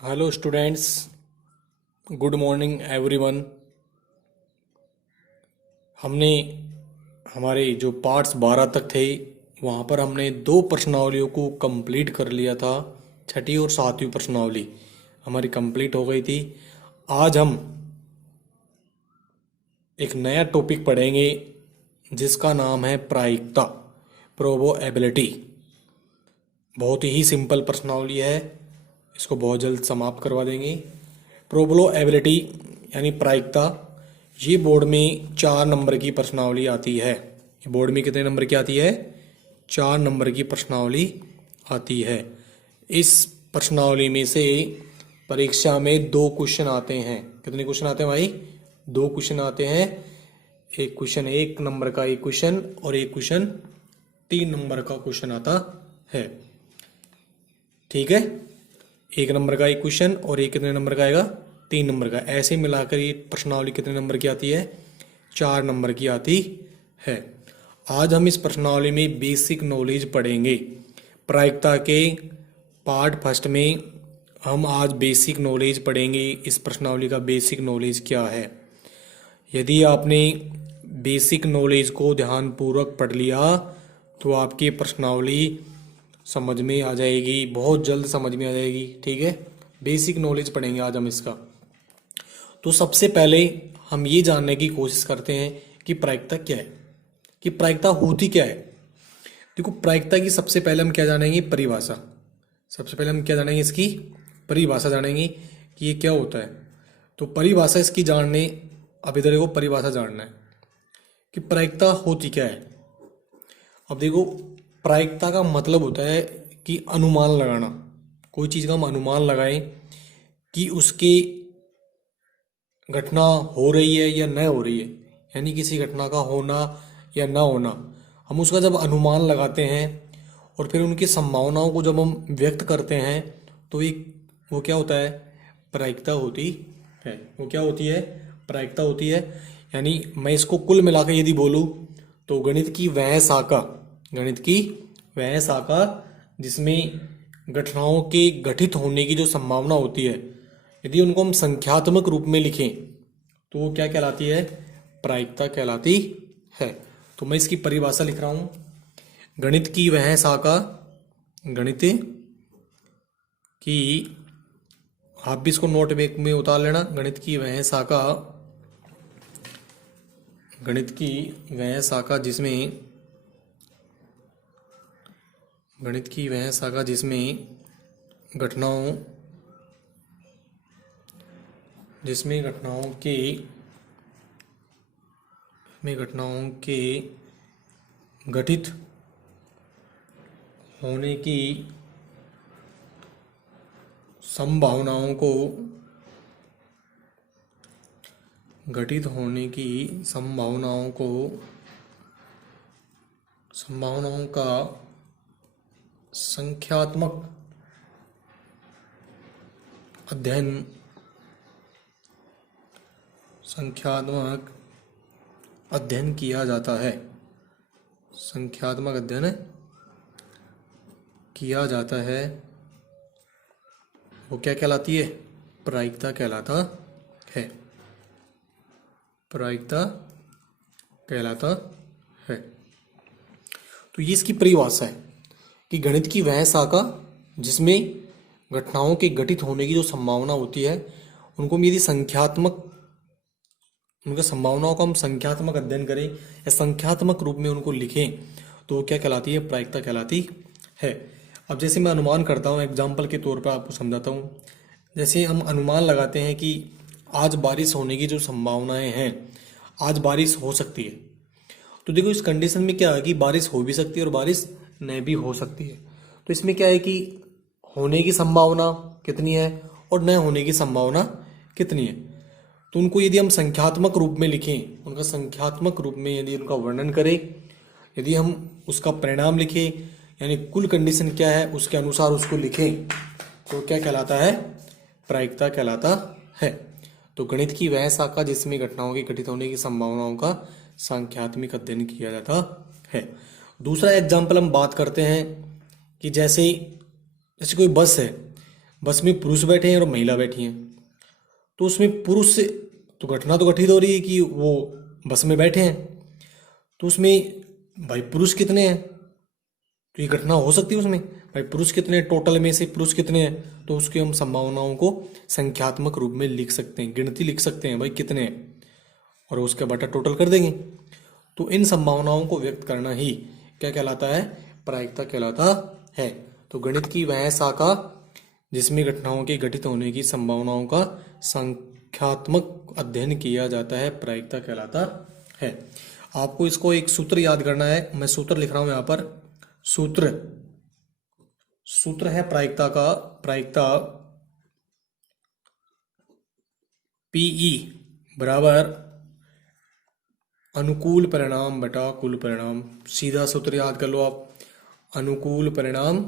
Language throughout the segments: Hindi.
Hello students, good morning everyone. हमने हमारे जो पार्ट्स 12 तक थे वहाँ पर हमने दो प्रश्नावलियों को कंप्लीट कर लिया था। छठी और सातवीं प्रश्नावली हमारी कंप्लीट हो गई थी। आज हम एक नया टॉपिक पढ़ेंगे जिसका नाम है प्रायिकता, प्रोबेबिलिटी। बहुत ही सिंपल प्रश्नावली है, इसको बहुत जल्द समाप्त करवा देंगे। प्रोबेबिलिटी यानी प्रायिकता, ये बोर्ड में 4 नंबर की प्रश्नावली आती है। ये बोर्ड में कितने नंबर की आती है? 4 नंबर की प्रश्नावली आती है। इस प्रश्नावली में से परीक्षा में 2 क्वेश्चन आते हैं। कितने क्वेश्चन आते हैं भाई? 2 क्वेश्चन आते हैं। एक क्वेश्चन 1 नंबर का एक क्वेश्चन और एक क्वेश्चन 3 नंबर का क्वेश्चन आता है। ठीक है, 1 नंबर का एक क्वेश्चन और एक कितने नंबर का आएगा? 3 नंबर का। ऐसे मिलाकर ये प्रश्नावली कितने नंबर की आती है? 4 नंबर की आती है। आज हम इस प्रश्नावली में बेसिक नॉलेज पढ़ेंगे। प्रायिकता के पार्ट फर्स्ट में हम आज बेसिक नॉलेज पढ़ेंगे। इस प्रश्नावली का बेसिक नॉलेज क्या है? यदि आपने बेसिक नॉलेज को ध्यानपूर्वक पढ़ लिया तो आपकी प्रश्नावली समझ में आ जाएगी, बहुत जल्द समझ में आ जाएगी। ठीक है, बेसिक नॉलेज पढ़ेंगे आज हम इसका। तो सबसे पहले हम ये जानने की कोशिश करते हैं कि प्रायिकता क्या है, कि प्रायिकता होती क्या है। देखो, प्रायिकता की सबसे पहले हम क्या जानेंगे? परिभाषा। सबसे पहले हम क्या जानेंगे? इसकी परिभाषा जानेंगे कि ये क्या होता है। तो परिभाषा इसकी जानने, अब इधर देखो, परिभाषा जानना है कि प्रायिकता होती क्या है। अब देखो, प्रायिकता का मतलब होता है कि अनुमान लगाना। कोई चीज़ का हम अनुमान लगाएं कि उसकी घटना हो रही है या न हो रही है, यानी किसी घटना का होना या ना होना। हम उसका जब अनुमान लगाते हैं और फिर उनकी संभावनाओं को जब हम व्यक्त करते हैं तो वो क्या होता है? प्रायिकता होती है। वो क्या होती है? प्रायिकता होती है। यानी मैं इसको कुल मिलाकर यदि बोलूँ तो गणित की वह शाखा जिसमें घटनाओं के घटित होने की जो संभावना होती है, यदि उनको हम संख्यात्मक रूप में लिखें तो वो क्या कहलाती है? प्रायिकता कहलाती है। तो मैं इसकी परिभाषा लिख रहा हूं। गणित की वह शाखा, गणित की, आप भी इसको नोट में उतार लेना। गणित की वह जिसमें घटनाओं के घटित होने की संभावनाओं का संख्यात्मक अध्ययन किया जाता है। संख्यात्मक अध्ययन किया जाता है, वो क्या कहलाती है? प्रायिकता कहलाता है। प्रायिकता कहलाता है। तो ये इसकी परिभाषा है कि गणित की वह शाखा जिसमें घटनाओं के घटित होने की जो संभावना होती है, उनको हम यदि उनका संभावनाओं का हम संख्यात्मक अध्ययन करें या संख्यात्मक रूप में उनको लिखें तो वो क्या कहलाती है? प्रायिकता कहलाती है। अब जैसे मैं अनुमान करता हूँ, एग्जाम्पल के तौर पर आपको समझाता हूँ। जैसे हम अनुमान लगाते हैं कि आज बारिश होने की जो संभावनाएं हैं, आज बारिश हो सकती है। तो देखो, इस कंडीशन में क्या है कि बारिश हो भी सकती है और बारिश नहीं भी हो सकती है। तो इसमें क्या है कि होने की संभावना कितनी है और न होने की संभावना कितनी है। तो उनको यदि हम संख्यात्मक रूप में लिखें, उनका संख्यात्मक रूप में यदि उनका वर्णन करें, यदि हम उसका परिणाम लिखें, यानी कुल कंडीशन क्या है उसके अनुसार उसको लिखें, तो क्या कहलाता है? प्रायिकता कहलाता है। तो गणित की वह शाखा जिसमें घटनाओं के घटित होने की संभावनाओं का सांख्यात्मक अध्ययन किया जाता है। दूसरा एग्जाम्पल हम बात करते हैं कि जैसे कोई बस है, बस में पुरुष बैठे हैं और महिला बैठी हैं, तो उसमें पुरुष से तो घटना तो घटित हो रही है कि वो बस में बैठे हैं, तो उसमें भाई पुरुष कितने हैं, तो ये घटना हो सकती है उसमें भाई पुरुष कितने हैं, टोटल में से पुरुष कितने हैं, तो उसकी हम संभावनाओं को संख्यात्मक रूप में लिख सकते हैं, गिनती लिख सकते हैं भाई कितने हैं, और उसका बटा टोटल कर देंगे। तो इन संभावनाओं को व्यक्त करना ही क्या कहलाता है, प्रायिकता कहलाता है। तो गणित की वह शाखा जिसमें घटनाओं के घटित होने की संभावनाओं का संख्यात्मक अध्ययन किया जाता है, प्रायिकता कहलाता है। आपको इसको एक सूत्र याद करना है, मैं सूत्र लिख रहा हूं यहां पर। सूत्र है प्रायिकता का, प्रायिकता पीई बराबर अनुकूल परिणाम बटा कुल परिणाम। सीधा सूत्र याद कर लो आप, अनुकूल परिणाम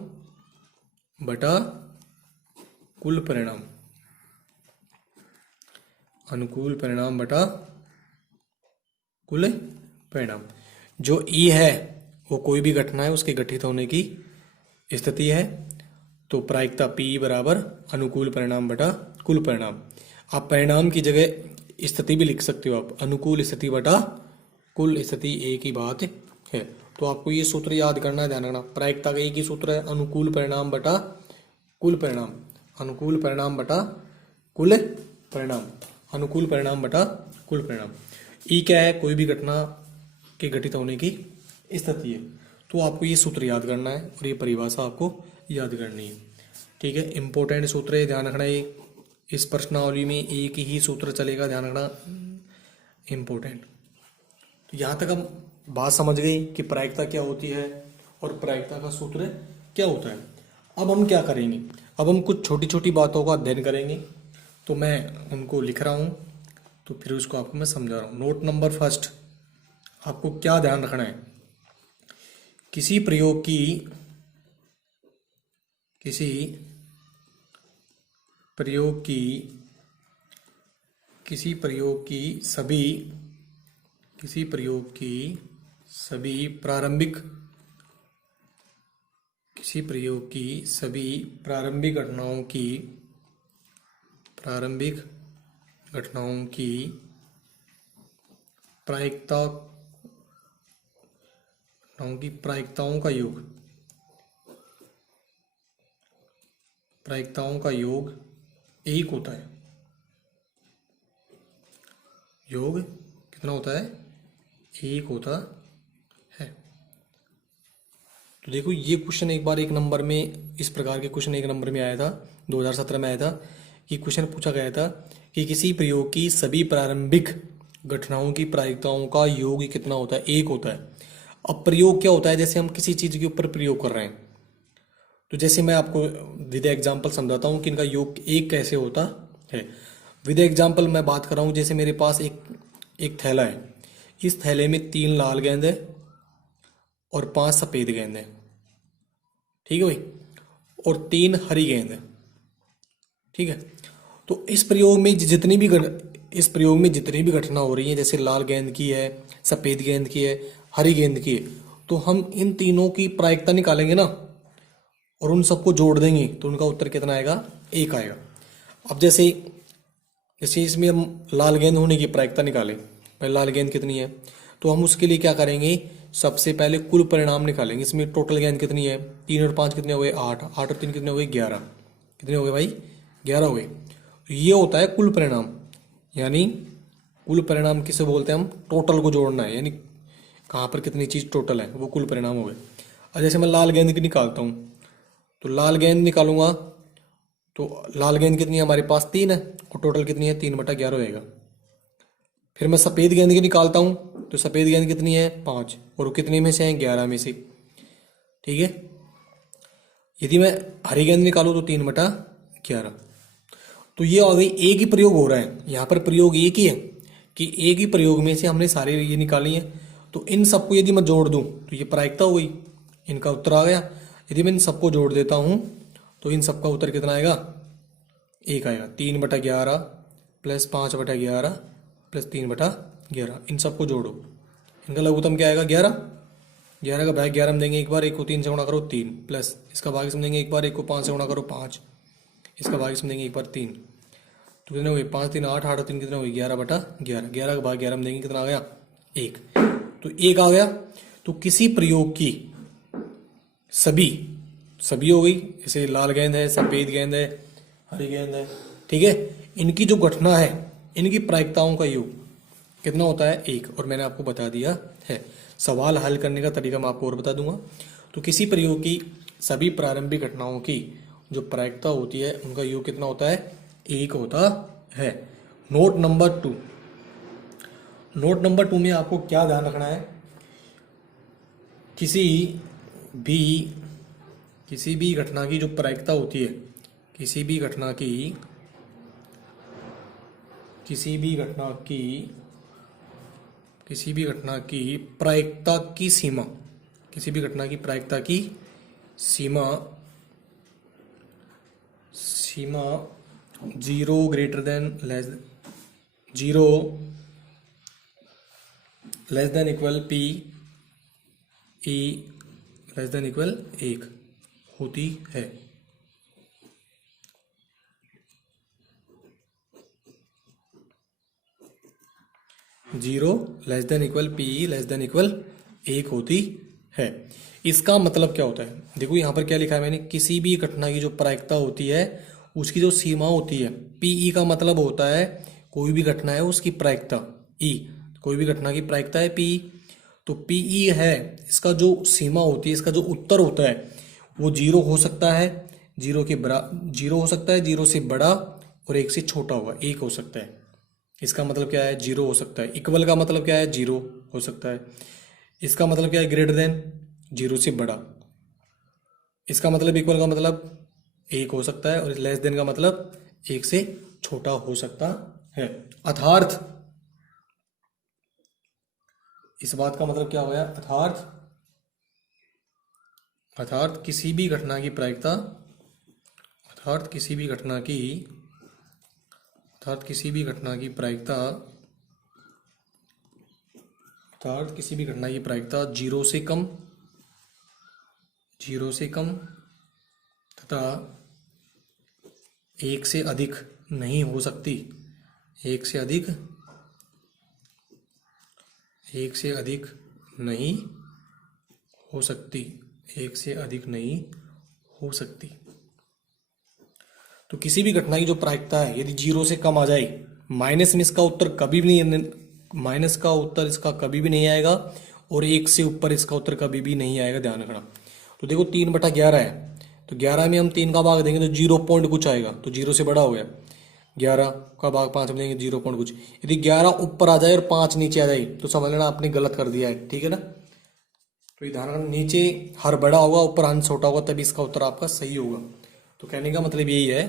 बटा कुल परिणाम, अनुकूल परिणाम बटा कुल परिणाम। जो ई है वो कोई भी घटना है उसके घटित होने की स्थिति है, तो प्रायिकता पी बराबर अनुकूल परिणाम बटा कुल परिणाम। आप परिणाम की जगह स्थिति भी लिख सकते हो आप, अनुकूल स्थिति बटा कुल स्थिति एक ही बात है। तो आपको ये सूत्र याद करना है, ध्यान रखना। प्रायिकता का एक ही सूत्र है, अनुकूल परिणाम बटा कुल परिणाम, अनुकूल परिणाम बटा कुल परिणाम, अनुकूल परिणाम बटा कुल परिणाम। ई क्या है, कोई भी घटना के घटित होने की स्थिति है। तो आपको ये सूत्र याद करना है और ये परिभाषा आपको याद करनी है, ठीक है। इंपॉर्टेंट सूत्र है, ध्यान रखना। ये इस प्रश्नावली में एक ही सूत्र चलेगा, ध्यान रखना, इंपॉर्टेंट। तो यहाँ तक हम बात समझ गई कि प्रायिकता क्या होती है और प्रायिकता का सूत्र क्या होता है। अब हम क्या करेंगे, अब हम कुछ छोटी छोटी बातों का अध्ययन करेंगे। तो मैं उनको लिख रहा हूँ, तो फिर उसको आपको मैं समझा रहा हूँ। नोट नंबर फर्स्ट, आपको क्या ध्यान रखना है, किसी प्रयोग की सभी प्रारंभिक घटनाओं की प्रायिकताओं का योग एक होता है। योग कितना होता है, एक होता है। तो देखो ये क्वेश्चन एक बार एक नंबर में, इस प्रकार के क्वेश्चन एक नंबर में आया था, 2017 में आया था। कि क्वेश्चन पूछा गया था कि किसी प्रयोग की सभी प्रारंभिक घटनाओं की प्रायिकताओं का योग कितना होता है, एक होता है। अब प्रयोग क्या होता है, जैसे हम किसी चीज के ऊपर प्रयोग कर रहे हैं, तो जैसे मैं आपको विद एग्जाम्पल समझाता हूँ कि इनका योग एक कैसे होता है। विद एग्जाम्पल मैं बात कर रहा हूँ, जैसे मेरे पास एक थैला है, इस थैले में 3 लाल गेंद है और 5 सफेद गेंद है, ठीक है भाई, और 3 हरी गेंद है, ठीक है। तो इस प्रयोग में जितनी भी घटना हो रही है, जैसे लाल गेंद की है, सफेद गेंद की है, हरी गेंद की है, तो हम इन तीनों की प्रायिकता निकालेंगे ना और उन सबको जोड़ देंगे, तो उनका उत्तर कितना आएगा, एक आएगा। अब जैसे इसमें हम लाल गेंद होने की प्रायिकता निकालें, पहले लाल गेंद कितनी है, तो हम उसके लिए क्या करेंगे, सबसे पहले कुल परिणाम निकालेंगे। इसमें टोटल गेंद कितनी है, 3 और 5 कितने हो गए, 8, 8 और 3 कितने हो गए, 11, कितने हो गए भाई, 11 हो गए। तो ये होता है कुल परिणाम, यानी कुल परिणाम किसे बोलते हैं हम, टोटल को जोड़ना है, यानी कहाँ पर कितनी चीज टोटल है, वो कुल परिणाम हो गए। अब जैसे मैं लाल गेंद की निकालता हूँ, तो लाल गेंद निकालूंगा, तो लाल गेंद कितनी है हमारे पास, 3 है, और टोटल कितनी है, 3/11 होएगा। फिर मैं सफेद गेंद की निकालता हूँ, तो सफेद गेंद कितनी है, 5, और वो कितने में से है, 11 में से, ठीक है। यदि मैं हरी गेंद निकालूँ तो 3/11। तो ये आ गई, एक ही प्रयोग हो रहा है यहाँ पर, प्रयोग एक ही है कि एक ही प्रयोग में से हमने सारे ये निकाली है। तो इन सबको यदि मैं जोड़ दूं तो ये प्रायिकता हो गई, इनका उत्तर आ गया। यदि मैं इन सबको जोड़ देता हूं तो इन सबका उत्तर कितना आएगा, 1 आएगा। 3/11 प्लस 5/11 प्लस 3/11, इन सबको जोड़ो, इनका लघुत्तम क्या आएगा, 11। 11 का भाग 11 में देंगे एक बार, 1 को 3 से गुणा करो 3, प्लस इसका भाग समझेंगे एक बार, 1 को 5 से गुणा करो 5, इसका भाग इसमें देंगे 1/3, तो कितने हो गए 5 3 8, 8 और 3 कितना हो गया 11/11, 11 का भाग 11 में देंगे कितना आ गया 1, तो 1 आ गया। तो किसी प्रयोग की सभी सभी हो गई, जैसे लाल गेंद है, सफेद गेंद है, हरी गेंद है, ठीक है, इनकी जो घटना है, इनकी प्रायिकताओं का योग कितना होता है 1, और मैंने आपको बता दिया है। सवाल हल करने का तरीका मैं आपको और बता दूंगा। तो किसी प्रयोग की सभी प्रारंभिक घटनाओं की जो प्रायिकता होती है उनका योग कितना होता है 1 होता है। नोट नंबर 2, नोट नंबर 2 में आपको क्या ध्यान रखना है, किसी भी घटना की जो प्रायिकता होती है, किसी भी घटना की प्रायिकता की सीमा, किसी भी घटना की प्रायिकता की सीमा 0 greater than less than equal P E less than equal 1 होती है। Zero less than equal P less than equal 1 होती है। इसका मतलब क्या होता है, देखो यहां पर क्या लिखा है मैंने, किसी भी घटना की जो प्रायिकता होती है उसकी जो सीमा होती है, पीई का मतलब होता है कोई भी घटना है उसकी प्रायिकता, ई कोई भी घटना की प्रायिकता है पी, तो पीई है, इसका जो सीमा होती है, इसका जो उत्तर होता है वो 0 हो सकता है, 0 के बराबर 0 हो सकता है, 0 से बड़ा और 1 से छोटा होगा 1 हो सकता है। इसका मतलब क्या है 0 हो सकता है। इक्वल का मतलब क्या है 0 हो सकता है। इसका मतलब क्या है ग्रेटर देन 0 से बड़ा, इसका मतलब इक्वल का मतलब 1 हो सकता है, और लेस देन का मतलब 1 से छोटा हो सकता है। अर्थात इस बात का मतलब क्या हो गया, अर्थात किसी भी घटना की प्रायिकता, अर्थात किसी भी घटना की प्रायिकता, अर्थात किसी भी घटना की प्रायिकता 0 से कम तथा 1 से अधिक नहीं हो सकती, 1 से अधिक नहीं हो सकती, 1 से अधिक नहीं हो सकती। तो किसी भी घटना की जो प्रायिकता है यदि 0 से कम आ जाए, माइनस में इसका उत्तर कभी भी नहीं, माइनस का उत्तर इसका कभी भी नहीं आएगा, और 1 से ऊपर इसका उत्तर कभी भी नहीं आएगा, ध्यान रखना। तो देखो 3/11 है, तो 11 में हम 3 का भाग देंगे तो 0 पॉइंट कुछ आएगा, तो 0 से बड़ा हो गया। 11 का भाग 5 में देंगे 0 पॉइंट कुछ, यदि 11 ऊपर आ जाए और 5 नीचे आ जाए तो समझ लेना आपने गलत कर दिया है, ठीक है ना। तो ये ध्यान रखना, नीचे हर बड़ा होगा ऊपर अंश छोटा होगा तभी इसका उत्तर आपका सही होगा। तो कहने का मतलब यही है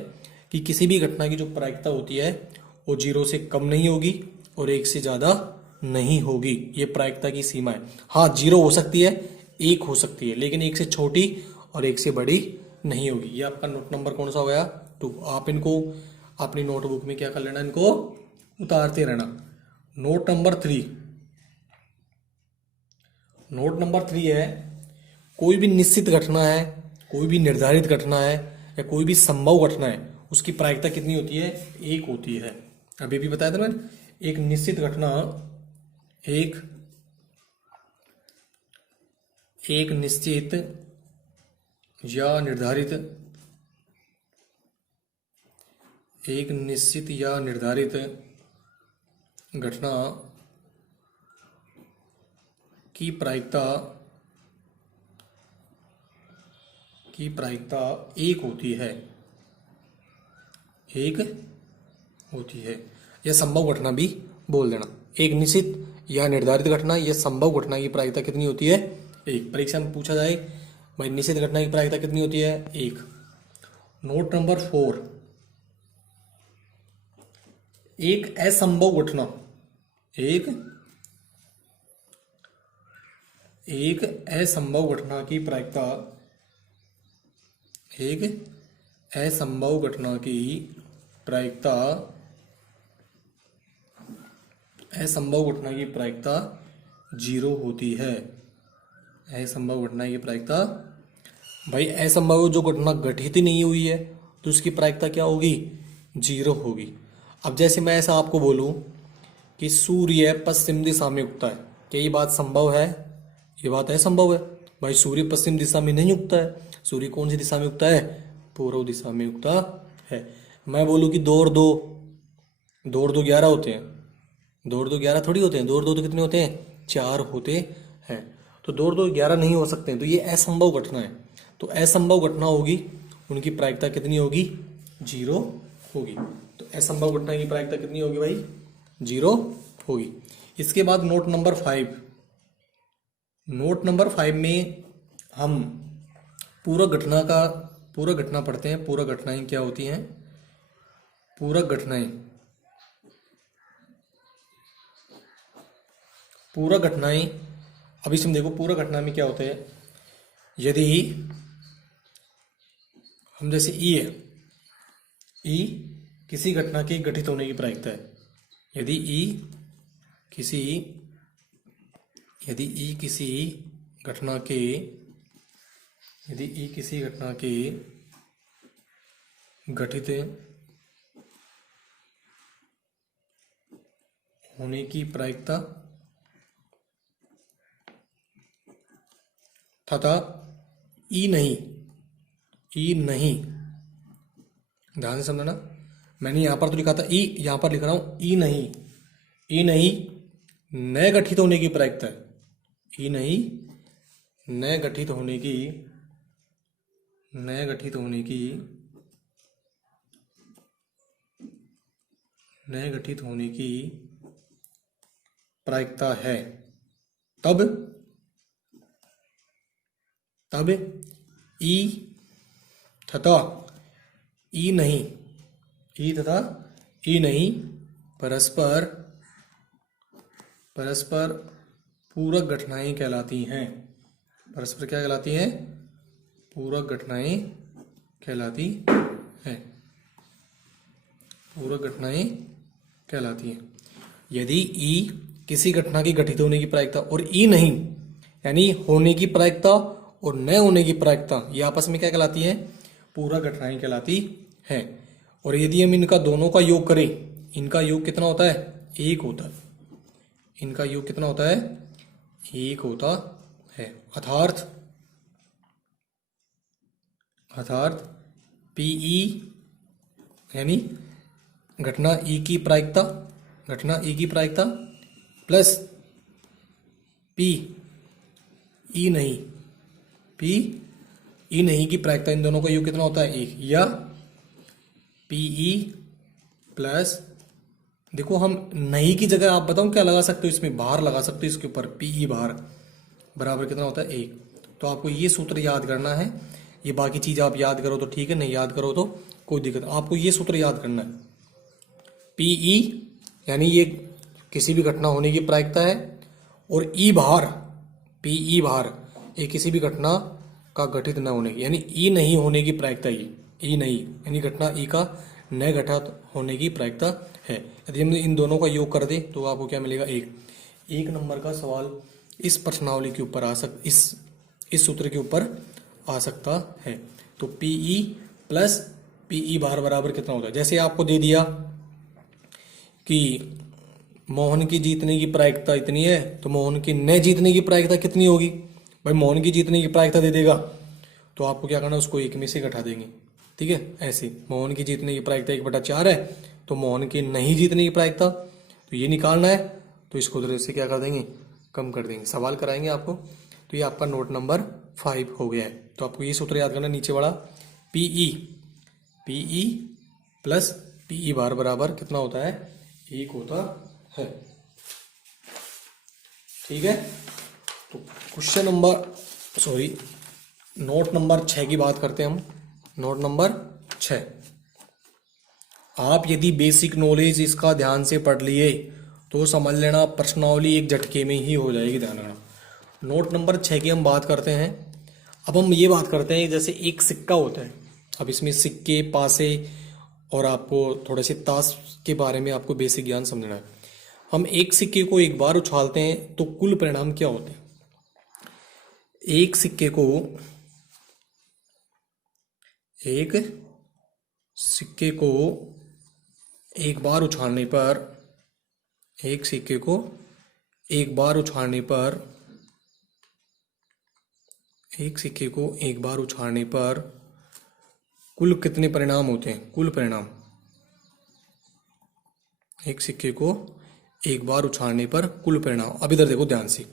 कि किसी भी घटना की जो प्रायिकता होती है वो 0 से कम नहीं होगी और 1 से ज़्यादा नहीं होगी, ये प्रायिकता की सीमा है। हाँ 0 हो सकती है, 1 हो सकती है, लेकिन 1 से छोटी और 1 से बड़ी नहीं होगी। ये आपका नोट नंबर कौन सा हो गया 2। आप इनको अपनी नोटबुक में क्या कर लेना, इनको उतारते रहना। नोट नंबर 3, नोट नंबर 3 है, कोई भी निश्चित घटना है, कोई भी निर्धारित घटना है या कोई भी संभव घटना है उसकी प्रायिकता कितनी होती है 1 होती है। अभी भी बताया था मैंने, एक निश्चित घटना, एक निश्चित या निर्धारित, एक निश्चित या निर्धारित घटना की प्रायिकता 1 होती है, 1 होती है। यह संभव घटना भी बोल देना, एक निश्चित या निर्धारित घटना या संभव घटना की प्रायिकता कितनी होती है 1। परीक्षा में पूछा जाए भाई निश्चित घटना की प्रायिकता कितनी होती है 1। नोट नंबर 4, एक असंभव घटना, एक असंभव घटना की प्रायिकता, एक असंभव घटना की प्रायिकता, असंभव घटना की प्रायिकता 0 होती है। असंभव घटना की प्रायिकता, भाई असंभव जो घटना घटित ही नहीं हुई है तो उसकी प्रायिकता क्या होगी, 0 होगी। अब जैसे मैं ऐसा आपको बोलूं कि सूर्य पश्चिम दिशा में उगता है, क्या ये बात संभव है? ये बात है संभव है भाई, सूर्य पश्चिम दिशा में नहीं उगता है। सूर्य कौन सी दिशा में उगता है? पूर्व दिशा में उगता है। मैं बोलूं कि 2 और 2, 2 और 2 11 होते हैं, 2 और 2 11 थोड़ी होते हैं, 2 और 2 तो कितने होते हैं? 4 होते हैं। तो 2 और 2 11 नहीं हो सकते हैं, तो ये असंभव घटना है। तो असंभव घटना होगी, उनकी प्रायिकता कितनी होगी? 0 होगी। तो असंभव घटना की प्रायिकता कितनी होगी भाई? 0 होगी। इसके बाद नोट नंबर 5। नोट नंबर 5 में हम पूरक घटना पढ़ते हैं। पूरक घटनाएं क्या होती हैं? पूरक घटनाएं, पूरक घटनाएं, अब इसमें देखो पूरक घटना में क्या होता है। यदि हम जैसे ई है, ई किसी घटना के घटित होने की प्रायिकता है। यदि ई किसी घटना के, यदि ई किसी घटना के घटित होने की प्रायिकता तथा ई नहीं, ध्यान से समझना, मैंने यहां पर तो लिखा था ई, यहां पर लिख रहा हूं ई नहीं न गठित होने की प्रायिकता है। ई नहीं न गठित होने की प्रायिकता है। तब ई तथा ई नहीं परस्पर पूरक घटनाएं कहलाती हैं। परस्पर क्या कहलाती हैं? पूरक घटनाएं कहलाती हैं। पूरक घटनाएं कहलाती हैं। यदि ई किसी घटना की घटित होने की प्रायिकता और ई नहीं, यानी होने की प्रायिकता और न होने की प्रायिकता, ये आपस में क्या कहलाती है? पूरक घटनाएं कहलाती हैं। और यदि हम इनका दोनों का योग करें, इनका योग कितना होता है? 1 होता है। इनका योग कितना होता है? 1 होता है। अर्थात पीई यानी घटना ई की प्रायिकता प्लस पी ई नहीं की प्रायिकता, इन दोनों का योग कितना होता है? 1। या पीई प्लस, देखो हम नहीं की जगह आप बताओ क्या लगा सकते हो? इसमें बाहर लगा सकते हो, इसके ऊपर पीई बाहर बराबर कितना होता है? 1। तो आपको ये सूत्र याद करना है। ये बाकी चीज आप याद करो तो ठीक है, नहीं याद करो तो कोई दिक्कत। आपको ये सूत्र याद करना है। पीई यानी ये किसी भी घटना होने की प्रायिकता है, और ई बाहर, पीई बाहर ये किसी भी घटना का घटित न होने की, यानी ई नहीं होने की प्रायिकता। ये ई नहीं यानी घटना ई का न घटित होने की प्रायिकता है। यदि हम इन दोनों का योग कर दे तो आपको क्या मिलेगा? 1 नंबर का सवाल इस प्रश्नावली के ऊपर इस सूत्र के ऊपर आ सकता है। तो पीई प्लस पीई बार बराबर कितना होता है? जैसे आपको दे दिया कि मोहन की जीतने की प्रायिकता इतनी है, तो मोहन की न जीतने की प्रायिकता कितनी होगी? भाई मोहन की जीतने की प्रायिकता दे देगा तो आपको क्या करना, उसको 1 में से घटा देंगे। ठीक है, ऐसे मोहन की जीतने की प्रायिकता 1/4 है, तो मोहन की नहीं जीतने की प्रायिकता तो ये निकालना है, तो इसको उधर से क्या कर देंगे? कम कर देंगे। सवाल कराएंगे आपको। तो ये आपका नोट नंबर 5 हो गया है। तो आपको ये सूत्र याद करना, नीचे वाला पीई प्लस पीई बार बराबर कितना होता है? 1 होता है। ठीक है, तो नोट नंबर 6 की बात करते हैं हम। नोट नंबर 6, आप यदि बेसिक नॉलेज इसका ध्यान से पढ़ लिए तो समझ लेना प्रश्नावली एक झटके में ही हो जाएगी। ध्यान रखना। नोट नंबर 6 की हम बात करते हैं। अब हम ये बात करते हैं, जैसे एक सिक्का होता है। अब इसमें सिक्के, पासे और आपको थोड़े से ताश के बारे में आपको बेसिक ज्ञान समझना है। हम एक सिक्के को एक बार उछालते हैं तो कुल परिणाम क्या होते हैं? एक सिक्के को एक सिक्के को एक बार उछालने पर, एक सिक्के को एक बार उछालने पर, एक सिक्के को एक बार उछालने पर कुल कितने परिणाम होते हैं? कुल परिणाम। एक सिक्के को एक बार उछालने पर कुल परिणाम। अब इधर देखो ध्यान से।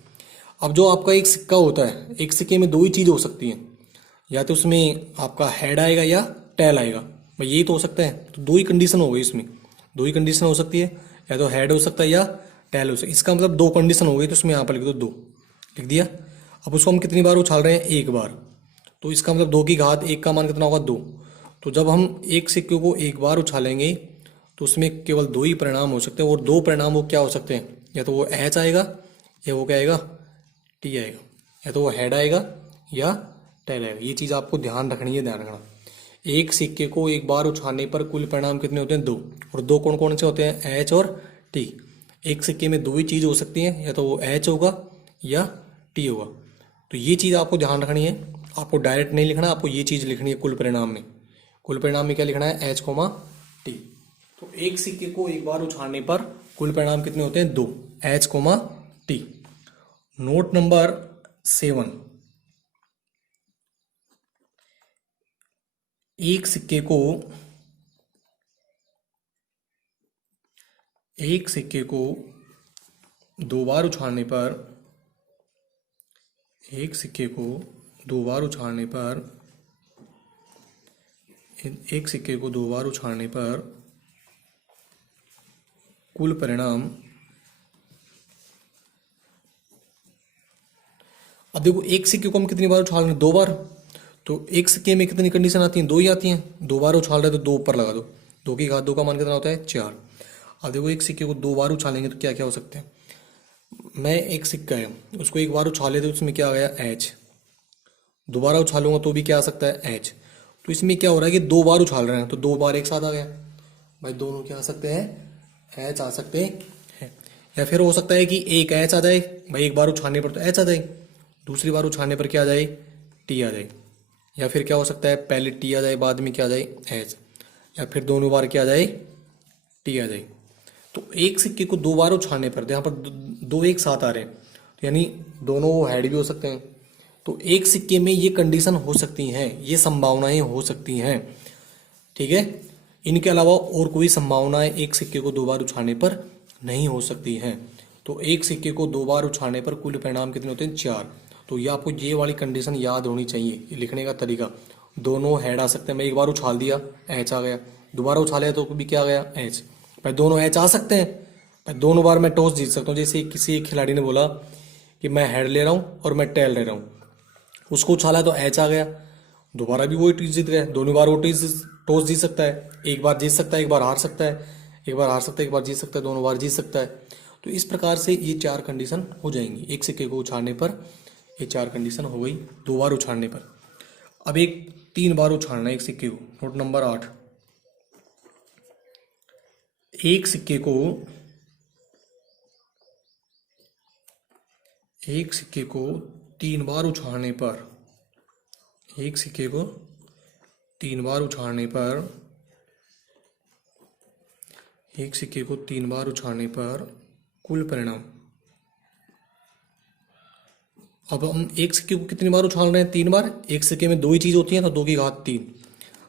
अब जो आपका एक सिक्का होता है, एक सिक्के में दो ही चीज हो सकती है, या तो उसमें आपका हेड आएगा या टेल आएगा। भाई यही तो हो सकता है। तो दो ही कंडीशन हो गई इसमें, दो ही कंडीशन हो सकती है, या तो हेड हो सकता है या टेल हो सकता है। इसका मतलब दो कंडीशन हो गई, तो उसमें यहाँ पर लिख दो दो, लिख दिया। अब उसको हम कितनी बार उछाल रहे हैं? एक बार। तो इसका मतलब 2 की घात 1 का मान कितना होगा? 2। तो जब हम एक सिक्के को एक बार उछालेंगे तो उसमें केवल दो ही परिणाम हो सकते हैं, और दो परिणाम वो क्या हो सकते हैं? या तो वो एच आएगा या वो क्या आएगा? टी आएगा। या तो वो हेड आएगा या टेल आएगा। ये चीज़ आपको ध्यान रखनी है, ध्यान रखना। एक सिक्के को एक बार उछालने पर कुल परिणाम कितने होते हैं? 2। और दो कौन कौन से होते हैं? एच और टी। एक सिक्के में दो ही चीज़ हो सकती है, या तो वो एच होगा या टी होगा। तो ये चीज़ आपको ध्यान रखनी है। आपको डायरेक्ट नहीं लिखना, आपको ये चीज़ लिखनी है कुल परिणाम में। कुल परिणाम में क्या लिखना है? H coma T. तो एक सिक्के को एक बार उछालने पर कुल परिणाम कितने होते हैं? 2, H coma T. Note number 7, एक सिक्के को दो बार उछालने पर, एक सिक्के को दो बार उछालने पर, एक सिक्के को दो बार उछालने पर कुल परिणाम। अब देखो एक सिक्के को हम कितनी बार उछाल रहे हैं? 2 बार। तो एक सिक्के में कितनी कंडीशन आती हैं? 2 ही आती हैं। 2 बार उछाल रहे हैं तो 2 ऊपर लगा दो। 2 की घात 2 का मान कितना होता है? 4। अब देखो एक सिक्के को 2 बार उछालेंगे तो क्या क्या हो सकते हैं? मैं एक सिक्का है, उसको एक बार उछाले तो उसमें क्या आ गया? एच। दोबारा उछालूंगा तो भी क्या आ सकता है? एच। तो इसमें क्या हो रहा है कि 2 बार उछाल रहे हैं तो 2 बार एक साथ आ गया। भाई दोनों क्या आ सकते हैं? एच आ सकते हैं। या फिर हो सकता है कि एक एच आ जाए, भाई एक बार उछालने पर तो एच आ जाए, दूसरी बार उछालने पर क्या आ जाए? टी आ जाए। या फिर क्या हो सकता है? पहले टी आ जाए, बाद में क्या आ जाए? एच। या फिर दोनों बार क्या आ जाए? टी आ जाए। तो एक सिक्के को 2 बार उछालने पर यहाँ पर दो एक साथ आ रहे हैं, तो यानी दोनों हेड भी हो सकते हैं। तो एक सिक्के में ये कंडीशन हो सकती हैं, ये संभावनाएं हो सकती हैं, ठीक है। इनके अलावा और कोई संभावनाएं एक सिक्के को 2 बार उछालने पर नहीं हो सकती हैं। तो एक सिक्के को 2 बार उछालने पर कुल परिणाम कितने होते हैं? 4। तो ये आपको ये वाली कंडीशन याद होनी चाहिए। ये लिखने का तरीका, दोनों हेड आ सकते हैं। मैं एक बार उछाल दिया, एच आ गया। दोबारा उछाले तो भी क्या आ गया? एच। भाई दोनों एच आ सकते हैं। भाई दोनों बार मैं टॉस जीत सकता हूँ। जैसे किसी एक खिलाड़ी ने बोला कि मैं हेड ले रहा हूँ और मैं टेल ले रहा हूँ, उसको उछाला तो एच आ गया, दोबारा भी वही टॉस जीत गया। दोनों बार वो टॉस जीत सकता है। एक बार जीत सकता है, एक बार हार सकता है, एक बार हार सकता है, एक बार जीत सकता है, दोनों बार जीत सकता है। तो इस प्रकार से ये 4 कंडीशन हो जाएंगी एक सिक्के को उछालने पर। ये 4 कंडीशन हो गई 2 बार उछालने पर। अब एक 3 बार उछालना है एक सिक्के को। नोट नंबर 8, एक सिक्के को 3 बार उछालने पर, एक सिक्के को 3 बार उछालने पर, एक सिक्के को 3 बार उछालने पर कुल परिणाम। अब हम एक सिक्के को कितनी बार उछाल रहे हैं? 3 बार। एक सिक्के में दो ही चीज होती है तो 2 की घात 3।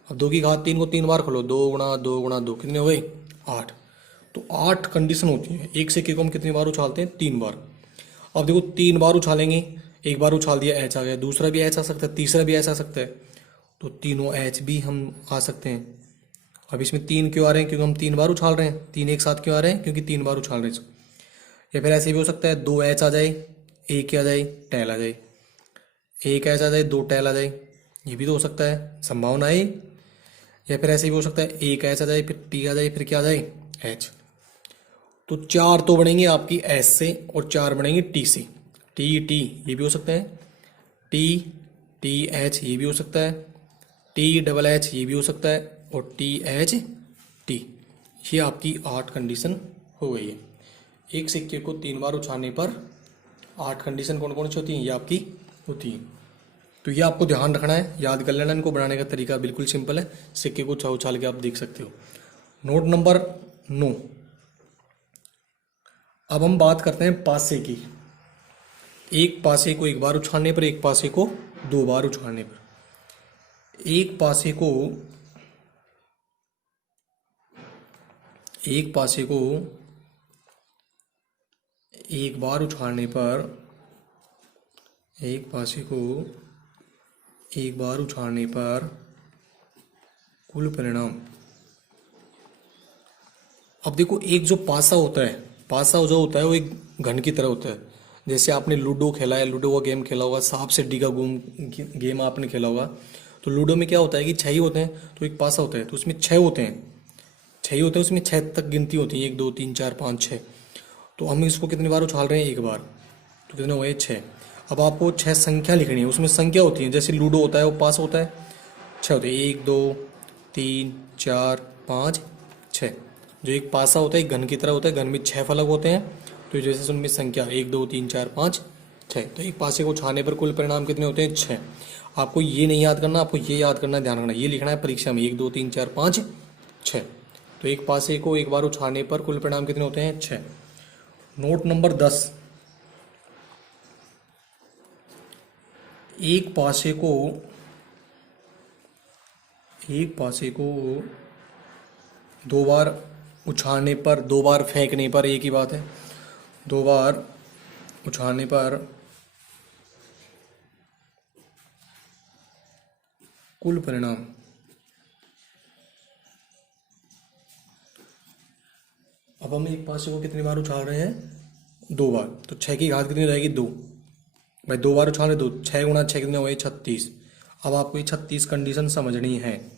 अब 2 की घात 3 को 3 बार खोलो, 2 गुणा 2 गुणा 2 कितने हो गए? 8। तो 8 कंडीशन होती है। एक सिक्के को हम कितनी बार उछालते हैं? 3 बार। अब देखो 3 बार उछालेंगे, एक बार उछाल दिया एच आ गया, दूसरा भी एच आ सकता है, तीसरा भी एच आ सकता है। तो तीनों एच भी हम आ सकते हैं। अब इसमें 3 क्यों आ रहे हैं? क्योंकि हम 3 बार उछाल रहे हैं। 3 एक साथ क्यों आ रहे हैं? क्योंकि 3 बार उछाल रहे हैं। या फिर ऐसे भी हो सकता है 2 एच आ जाए, एक क्या आ जाए? टेल आ जाए। एक एच आ जाए, 2 टेल आ जाए, ये भी तो हो सकता है, संभावना है। या फिर ऐसे भी हो सकता है एक एच आ जाए, फिर टी आ जाए, फिर क्या आ जाए? एच। तो 4 तो बनेंगे आपकी एस से और 4 बनेंगे टी से। टी टी ये भी हो सकता है, टी टी एच ये भी हो सकता है, टी डबल एच ये भी हो सकता है, और टी एच टी। ये आपकी 8 कंडीशन हो गई है। एक सिक्के को 3 बार उछालने पर 8 कंडीशन कौन कौन सी होती हैं? ये आपकी होती हैं। तो ये आपको ध्यान रखना है, याद कर लेना। इनको बनाने का तरीका बिल्कुल सिंपल है, सिक्के को उछाल उछाल के आप देख सकते हो। Note number 9। अब हम बात करते हैं पासे की। एक पासे को एक बार उछालने पर, एक पासे को दो बार उछालने पर। एक पासे को एक बार उछालने पर, एक पासे को एक बार उछालने पर कुल परिणाम। अब देखो, एक जो पासा होता है, पासा जो होता है वो एक घन की तरह होता है। जैसे आपने लूडो खेला है, लूडो का गेम खेला होगा, सांप सीढ़ी का गेम आपने खेला होगा। तो लूडो में क्या होता है कि 6 ही होते हैं, तो एक पासा होता है, तो उसमें 6 होते हैं, 6 ही होते हैं, उसमें 6 तक गिनती होती है, 1 2 3 4 5 6। तो हम इसको कितनी बार उछाल रहे हैं, एक बार, तो कितने हुए 6। अब आपको 6 संख्या लिखनी है, उसमें संख्या होती है। जैसे लूडो होता है वो पास होता है, 6 होते हैं, 1 2 3 4 5 6। जो एक पासा होता है एक घन की तरह होता है, घन में 6 फलक होते हैं। तो जैसे उनमें संख्या 1 2 3 4 5 6। तो एक पासे को उछालने पर कुल परिणाम कितने होते हैं, 6। आपको ये नहीं याद करना, आपको ये याद करना, ध्यान रखना, ये लिखना है परीक्षा में, 1 2 3 4 5 6। तो एक पासे को एक बार उछालने पर कुल परिणाम कितने होते हैं, 6। Note number 10। एक पासे को दो बार उछालने पर, दो बार फेंकने पर, एक ही बात है, दो बार उछालने पर कुल परिणाम। अब हम एक पासे को कितनी बार उछाल रहे हैं, 2 बार, तो 6 की घात कितनी हो जाएगी, 2। भाई 2 बार उछाल रहे, 2 6 गुणा 6 कितने हुए, 36। अब आपको ये 36 कंडीशन समझनी है।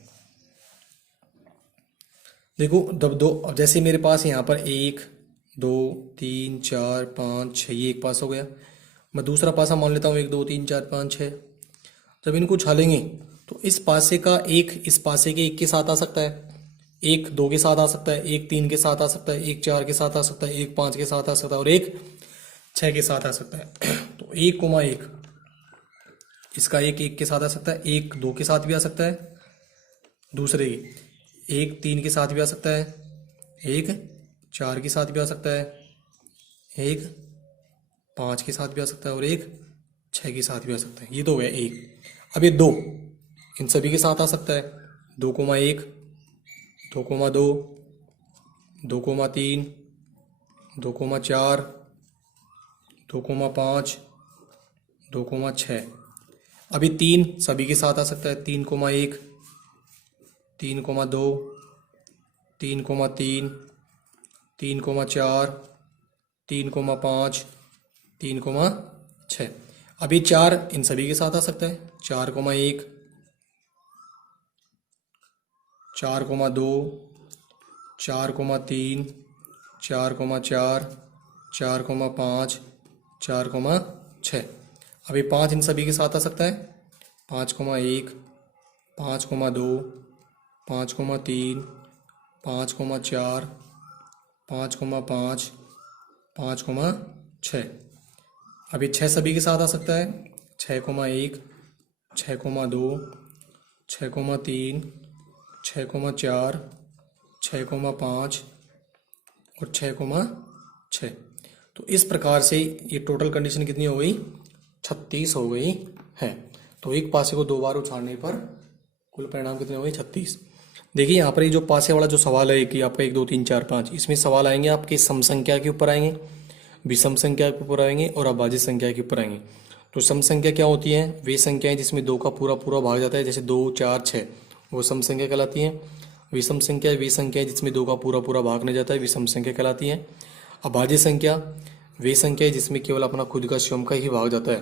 देखो, जब दो, अब जैसे मेरे पास यहाँ पर 1 2 3 4 5 6, ये एक पास हो गया। मैं दूसरा पासा मान लेता हूँ, 1 2 3 4 5 6। जब इनको उछालेंगे तो इस पासे का एक इस पासे के एक के साथ आ सकता है, एक 2 के साथ आ सकता है, एक 3 के साथ आ सकता है, एक 4 के साथ आ सकता है, एक 5 के साथ आ सकता है, और एक 6 के साथ आ सकता है। तो 1,1 इसका एक के साथ आ सकता है, एक 2 के साथ भी आ सकता है, दूसरे एक 3 के साथ भी आ सकता है, एक 4 के साथ भी आ सकता है, एक 5 के साथ भी आ सकता है, और एक 6 के साथ भी आ सकता है। ये तो हो गया एक। अब ये 2 इन सभी के साथ आ सकता है, 2,1 2,2 2,3 2,4 2,5 2,6। अभी 3 सभी के साथ आ सकता है, 3,1 3,2 3,3 3,4 3,5 3,6। अभी 4 इन सभी के साथ आ सकता है, 4,1 4,2 4,3 4,4 4,5 4,6। अभी 5 इन सभी के साथ आ सकता है, 5,1 5,2 5,3 5,4 5,5 5,6। अभी 6 सभी के साथ आ सकता है, 6,1 6,2 6,3 6,4 6,5 और 6,6। तो इस प्रकार से ये टोटल कंडीशन कितनी हो गई, 36 हो गई है। तो एक पासे को 2 बार उछालने पर कुल परिणाम कितने हो गए, 36। देखिए यहाँ पर ये जो पासे वाला जो सवाल है कि आपका 1 2 3 4 5, इसमें सवाल आएंगे आपके सम संख्या के ऊपर आएंगे, विषम संख्या के ऊपर आएंगे और अभाज्य संख्या के ऊपर आएंगे। तो सम संख्या क्या होती है, वे संख्याएं जिसमें 2 का पूरा पूरा भाग जाता है, जैसे 2 4 6, वो सम संख्या कहलाती है। विषम संख्या वे संख्याएं जिसमें 2 का पूरा पूरा भाग नहीं जाता है, विषम संख्या कहलाती है। अभाज्य संख्या वे संख्या जिसमें केवल अपना खुद का स्वयं का ही भाग जाता है,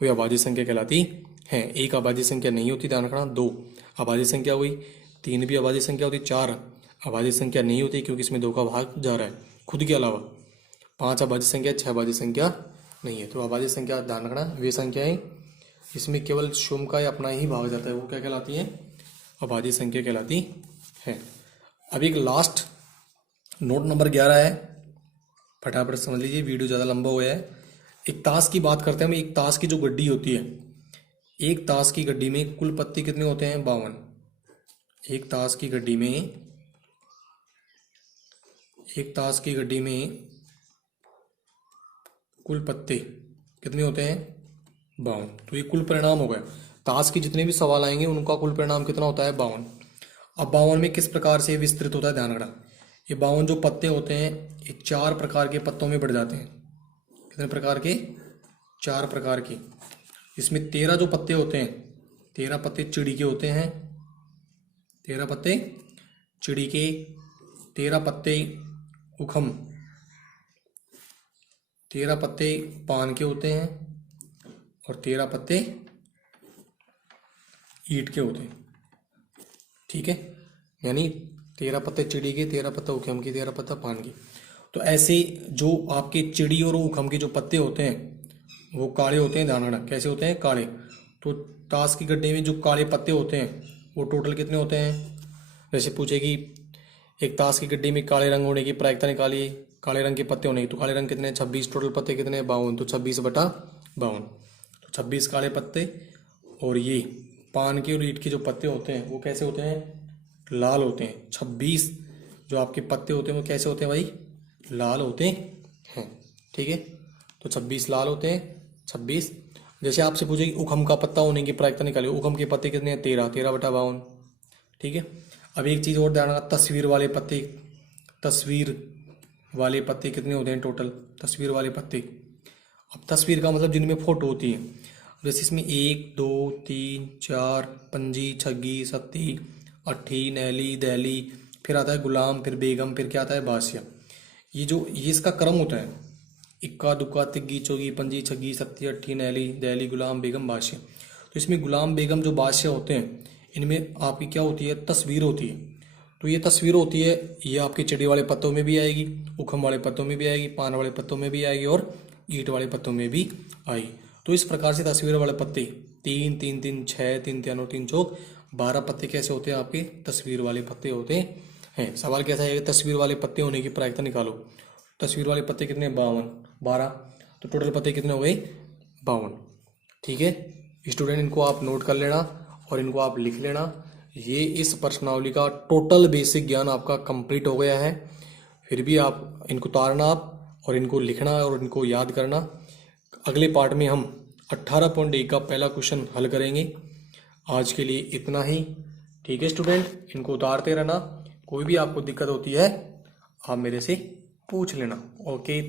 वो अभाज्य संख्या कहलाती है। एक अभाज्य संख्या नहीं होती, ध्यान रखना, 2 अभाज्य संख्या हुई, 3 भी अभाज्य संख्या होती, 4 अभाज्य संख्या नहीं होती क्योंकि इसमें 2 का भाग जा रहा है खुद के अलावा, 5 अभाज्य संख्या, 6 अभाज्य संख्या नहीं है। तो अभाज्य संख्या ध्यान रखना, वे संख्याएं जिसमें केवल स्वयं का अपना ही भाग जाता है, वो क्या कहलाती है, अभाज्य संख्या कहलाती है। अब एक लास्ट नोट नंबर 11 है, फटाफट समझ लीजिए, वीडियो ज़्यादा लंबा हो गया है। एक ताश की बात करते हैं हम। एक ताश की जो गड्डी होती है, एक ताश की गड्डी में कुल पत्ते कितने होते हैं? 52। एक ताश की गड्डी में कुल पत्ते कितने होते हैं? 52। तो ये कुल परिणाम हो गया। ताश के जितने भी सवाल आएंगे उनका कुल परिणाम कितना होता है? 52। अब 52 में किस प्रकार से विस्तृत होता है, ध्यान रखना। ये 52 जो पत्ते होते हैं ये 4 प्रकार के पत्तों में बढ़ जाते हैं। कितने प्रकार के? 4 प्रकार के। इसमें 13 जो पत्ते होते हैं, 13 पत्ते चिड़ी के होते हैं, 13 पत्ते चिड़ी के, 13 पत्ते उखम, 13 पत्ते पान के होते हैं और 13 पत्ते ईंट के होते हैं। ठीक है, यानी 13 पत्ते चिड़ी के, 13 पत्ते उखम के, 13 पत्ता पान के। तो ऐसे जो आपके चिड़ी और उखम के जो पत्ते होते हैं वो काले होते हैं, ध्यान रखना। कैसे होते हैं? काले। तो ताश की गड्ढे में जो काले पत्ते होते हैं वो टोटल कितने होते हैं? जैसे पूछेगी एक ताश की गड्ढे में काले रंग होने की प्रायिकता निकालिए, काले रंग के पत्ते होने की। तो काले रंग कितने? 26। टोटल पत्ते कितने? 52। तो 26/52। तो 26 काले पत्ते। और ये पान के और ईंट के जो पत्ते होते हैं वो कैसे होते हैं? लाल होते हैं। 26 जो आपके पत्ते होते हैं वो कैसे होते हैं भाई? लाल होते हैं। ठीक है, तो 26 लाल होते हैं। 26। जैसे आपसे पूछेगी उखम का पत्ता होने की प्रायिकता निकालिए। उखम के पत्ते कितने हैं? 13। 13/52। ठीक है। अब एक चीज और ध्यान रखना, तस्वीर वाले पत्ते कितने होते हैं टोटल? तस्वीर वाले पत्ते। अब तस्वीर का मतलब जिनमें फोटो होती है। जैसे इसमें 1 2 3 4 पंजी, छग्गी, सत्ती, अट्ठी, नैली, दहली, फिर आता है गुलाम, फिर बेगम, फिर क्या आता है? बादशाह। ये इसका क्रम होता है। इक्का दुक्का तिग्गी चौगी पंजी छग्गी सत्ती अट्ठी नैली दहली गुलाम बेगम बादशाह। तो इसमें गुलाम बेगम जो बादशाह होते हैं इनमें आपकी क्या होती है? तस्वीर होती है। तो ये तस्वीर होती है, ये आपके चिड़ी वाले पत्तों में भी आएगी, उखम वाले पत्तों में भी आएगी, पान वाले पत्तों में भी आएगी और ईंट वाले पत्तों में भी आएगी। तो इस प्रकार से तस्वीर वाले पत्ते 3 3 3 6 3 3 3 चौक 12 पत्ते कैसे होते हैं? आपके तस्वीर वाले पत्ते होते हैं। सवाल कैसा है? तस्वीर वाले पत्ते होने की प्रायिकता निकालो। तस्वीर वाले पत्ते कितने? 52। 12। तो टोटल पत्ते कितने हो गए? 52। ठीक है स्टूडेंट, इनको आप नोट कर लेना और इनको आप लिख लेना। ये इस प्रश्नावली का टोटल बेसिक ज्ञान आपका कंप्लीट हो गया है। फिर भी आप इनको उतारना आप और इनको लिखना और इनको याद करना। अगले पार्ट में हम 18.1 का पहला क्वेश्चन हल करेंगे। आज के लिए इतना ही। ठीक है स्टूडेंट, इनको उतारते रहना। कोई भी आपको दिक्कत होती है आप मेरे से पूछ लेना। ओके।